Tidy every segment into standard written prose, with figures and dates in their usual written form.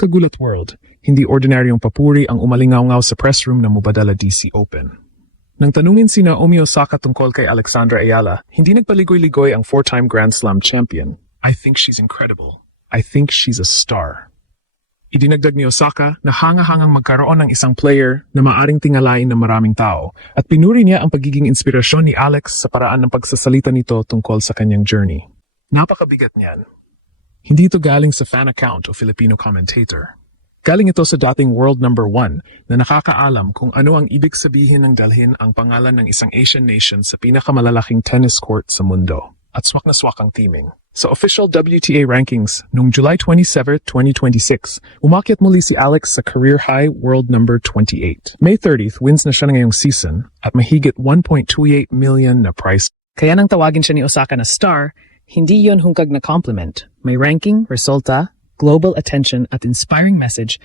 Kagulat World, hindi ordinaryong papuri ang umalingaw-ngaw sa press room ng Mubadala DC Open. Nang tanungin si Naomi Osaka tungkol kay Alexandra Ayala, hindi nagpaligoy-ligoy ang four-time Grand Slam champion. I think she's incredible. I think she's a star. Idinagdag ni Osaka na hanga-hangang magkaroon ng isang player na maaring tingalain ng maraming tao at pinuri niya ang pagiging inspirasyon ni Alex sa paraan ng pagsasalita nito tungkol sa kanyang journey. Napakabigat niyan. Hindi ito galing sa fan account o Filipino commentator. Galing ito sa dating world number 1 na nakakaalam kung ano ang ibig sabihin ng dalhin ang pangalan ng isang Asian nation sa pinakamalalaking tennis court sa mundo. At swak na swak ang teaming. Sa official WTA rankings noong July 27, 2026, umakyat muli si Alex sa career high world number 28. May 30th, wins na siya ngayong season at mahigit 1.28 million na prize. Kaya nang tawagin siya ni Osaka na star, hindi yon hungkag na compliment. May ranking, resulta, global attention at inspiring message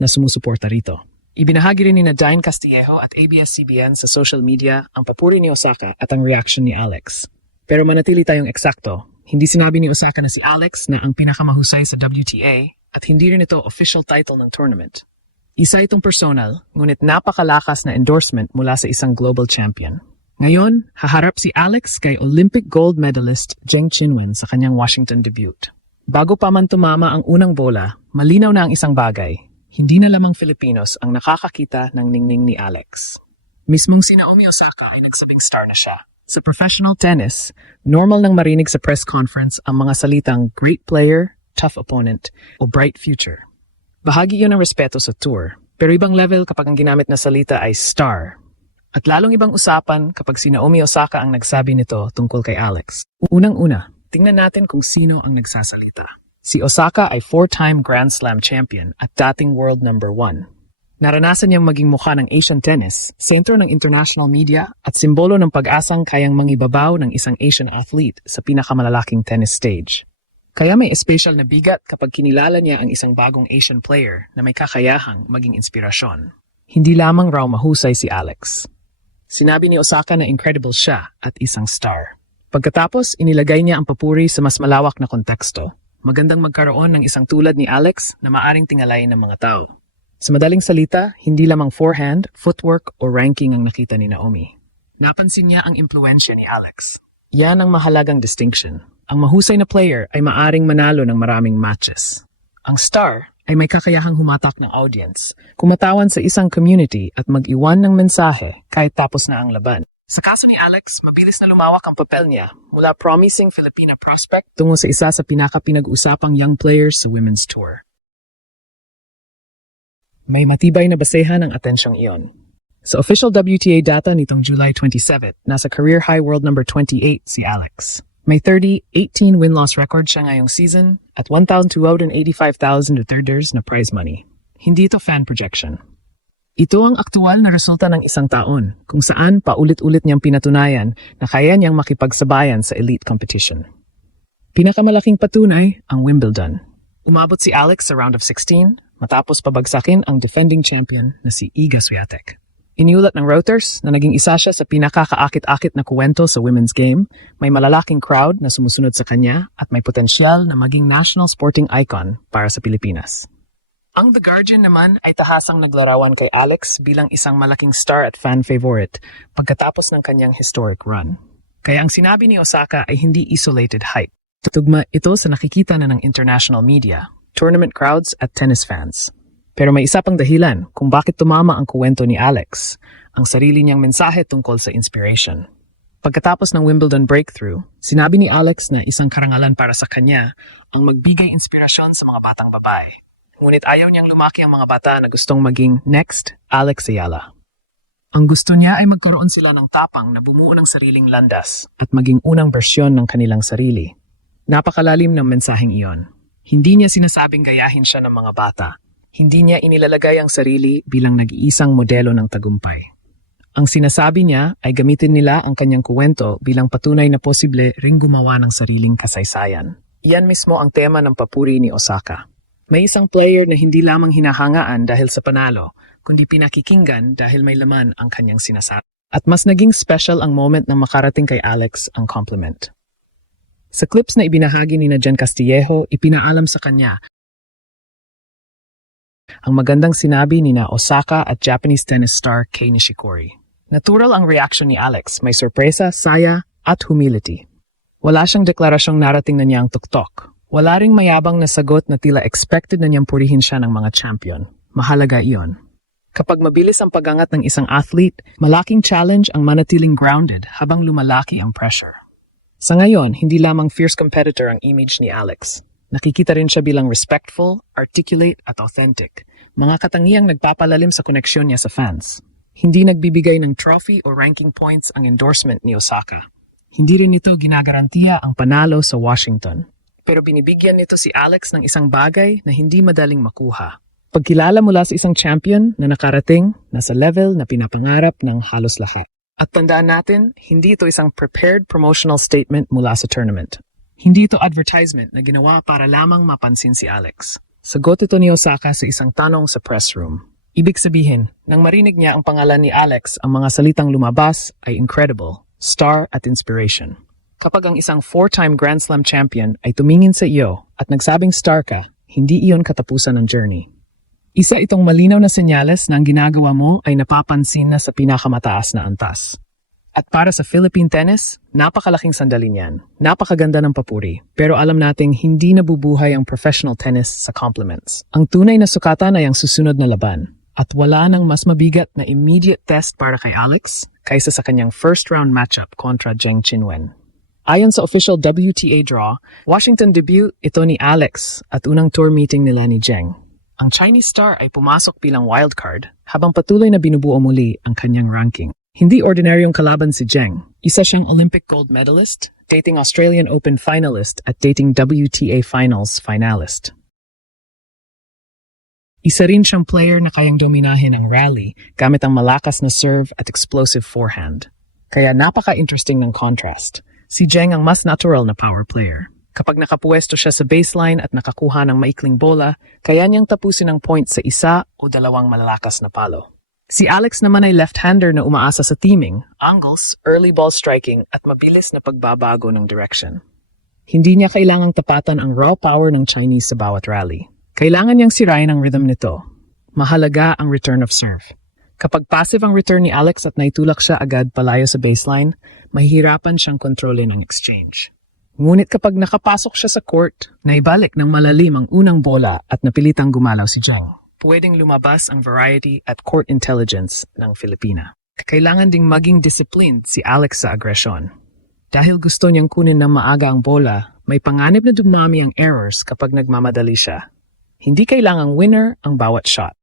na sumusuporta rito. Ibinahagi rin ni Dine Castillejo at ABS-CBN sa social media ang papuri ni Osaka at ang reaction ni Alex. Pero manatili tayong eksakto, hindi sinabi ni Osaka na si Alex na ang pinakamahusay sa WTA at hindi rin ito official title ng tournament. Isa itong personal, ngunit napakalakas na endorsement mula sa isang global champion. Ngayon, haharap si Alex kay Olympic gold medalist Zheng Qinwen sa kanyang Washington debut. Bago pa man tumama ang unang bola, malinaw na ang isang bagay. Hindi na lamang Filipinos ang nakakakita ng ningning ni Alex. Mismong si Naomi Osaka ay nagsabing star na siya. Sa professional tennis, normal nang marinig sa press conference ang mga salitang great player, tough opponent, o bright future. Bahagi yun ng respeto sa tour, pero ibang level kapag ang ginamit na salita ay star. At lalong ibang usapan kapag si Naomi Osaka ang nagsabi nito tungkol kay Alex. Unang-una, tingnan natin kung sino ang nagsasalita. Si Osaka ay four-time Grand Slam champion at dating world number 1. Naranasan niyang maging mukha ng Asian tennis, sentro ng international media at simbolo ng pag-asang kayang mangibabaw ng isang Asian athlete sa pinakamalalaking tennis stage. Kaya may special na bigat kapag kinilala niya ang isang bagong Asian player na may kakayahang maging inspirasyon. Hindi lamang raw mahusay si Alex. Sinabi ni Osaka na incredible siya at isang star. Pagkatapos, inilagay niya ang papuri sa mas malawak na konteksto. Magandang magkaroon ng isang tulad ni Alex na maaring tingalain ng mga tao. Sa madaling salita, hindi lamang forehand, footwork o ranking ang nakita ni Naomi. Napansin niya ang impluensya ni Alex. Yan ang mahalagang distinction. Ang mahusay na player ay maaring manalo ng maraming matches. Ang star ay may kakayahang humatak ng audience, kumatawan sa isang community at mag-iwan ng mensahe kahit tapos na ang laban. Sa kaso ni Alex, mabilis na lumawak ang papel niya mula promising Filipina prospect tungo sa isa sa pinaka-pinag-usapang young players sa women's tour. May matibay na basehan ang atensyong iyon. Sa official WTA data nitong July 27, nasa career high world number 28 si Alex. May 30-18 win-loss record siya ngayong season at 1,285,000 returners na prize money. Hindi ito fan projection. Ito ang aktual na resulta ng isang taon kung saan paulit-ulit niyang pinatunayan na kaya niyang makipagsabayan sa elite competition. Pinakamalaking patunay ang Wimbledon. Umabot si Alex sa round of 16 matapos pabagsakin ang defending champion na si Iga Swiatek. Iniulat ng Reuters na naging isa siya sa pinakakaakit-akit na kuwento sa women's game, may malalaking crowd na sumusunod sa kanya at may potensyal na maging national sporting icon para sa Pilipinas. Ang The Guardian naman ay tahasang naglarawan kay Alex bilang isang malaking star at fan favorite pagkatapos ng kanyang historic run. Kaya ang sinabi ni Osaka ay hindi isolated hype. Tugma ito sa nakikita na ng international media, tournament crowds at tennis fans. Pero may isa pang dahilan kung bakit tumama ang kuwento ni Alex, ang sarili niyang mensahe tungkol sa inspiration. Pagkatapos ng Wimbledon breakthrough, sinabi ni Alex na isang karangalan para sa kanya ang magbigay inspirasyon sa mga batang babae. Ngunit ayaw niyang lumaki ang mga bata na gustong maging next Alex Ayala. Ang gusto niya ay magkaroon sila ng tapang na bumuo ng sariling landas at maging unang bersyon ng kanilang sarili. Napakalalim ng mensaheng iyon. Hindi niya sinasabing gayahin siya ng mga bata. Hindi niya inilalagay ang sarili bilang nag-iisang modelo ng tagumpay. Ang sinasabi niya ay gamitin nila ang kanyang kuwento bilang patunay na posible ring gumawa ng sariling kasaysayan. Iyan mismo ang tema ng papuri ni Osaka. May isang player na hindi lamang hinahangaan dahil sa panalo, kundi pinakikinggan dahil may laman ang kanyang sinasabi. At mas naging special ang moment na makarating kay Alex ang compliment. Sa clips na ibinahagi ni Jen Castillejo, ipinaalam sa kanya ang magandang sinabi ni Osaka at Japanese tennis star Kei Nishikori. Natural ang reaction ni Alex, may sorpresa, saya, at humility. Wala siyang deklarasyong narating na niya ang tuktok. Wala ring mayabang na sagot na tila expected na niyang purihin siya ng mga champion. Mahalaga iyon. Kapag mabilis ang pagangat ng isang athlete, malaking challenge ang manatiling grounded habang lumalaki ang pressure. Sa ngayon, hindi lamang fierce competitor ang image ni Alex. Nakikita rin siya bilang respectful, articulate at authentic. Mga katangiang nagpapalalim sa koneksyon niya sa fans. Hindi nagbibigay ng trophy o ranking points ang endorsement ni Osaka. Hindi rin ito ginagarantiya ang panalo sa Washington. Pero binibigyan nito si Alex ng isang bagay na hindi madaling makuha. Pagkilala mula sa isang champion na nakarating na sa level na pinapangarap ng halos lahat. At tandaan natin, hindi ito isang prepared promotional statement mula sa tournament. Hindi ito advertisement na ginawa para lamang mapansin si Alex. Sagot ito ni Osaka sa isang tanong sa press room. Ibig sabihin, nang marinig niya ang pangalan ni Alex, ang mga salitang lumabas ay incredible, star at inspiration. Kapag ang isang 4-time Grand Slam champion ay tumingin sa iyo at nagsabing star ka, hindi iyon katapusan ng journey. Isa itong malinaw na senyales na ang ginagawa mo ay napapansin na sa pinakamataas na antas. At para sa Philippine tennis, napakalaking sandali niyan. Napakaganda ng papuri. Pero alam nating hindi nabubuhay ang professional tennis sa compliments. Ang tunay na sukatan ay ang susunod na laban. At wala nang mas mabigat na immediate test para kay Alex kaysa sa kanyang first-round matchup kontra Zheng Qinwen. Ayon sa official WTA draw, Washington debut ito ni Alex at unang tour meeting nila ni Zheng. Ang Chinese star ay pumasok bilang wildcard habang patuloy na binubuo muli ang kanyang ranking. Hindi ordinaryong kalaban si Zheng. Isa siyang Olympic gold medalist, dating Australian Open finalist at dating WTA Finals finalist. Isa rin siyang player na kayang dominahin ang rally gamit ang malakas na serve at explosive forehand. Kaya napaka-interesting ng contrast. Si Zheng ang mas natural na power player. Kapag nakapuesto siya sa baseline at nakakuha ng maikling bola, kaya niyang tapusin ang point sa isa o dalawang malalakas na palo. Si Alex naman ay left-hander na umaasa sa teaming, angles, early ball striking at mabilis na pagbabago ng direction. Hindi niya kailangang tapatan ang raw power ng Chinese sa bawat rally. Kailangan niyang sirain ang rhythm nito. Mahalaga ang return of serve. Kapag passive ang return ni Alex at naitulak siya agad palayo sa baseline, mahihirapan siyang kontrolin ang exchange. Ngunit kapag nakapasok siya sa court, naibalik ng malalim ang unang bola at napilitang gumalaw si Zheng. Pwedeng lumabas ang variety at court intelligence ng Filipina. Kailangan ding maging disciplined si Alex sa agresyon. Dahil gusto niyang kunin ng maaga ang bola, may panganib na dumami ang errors kapag nagmamadali siya. Hindi kailangang winner ang bawat shot.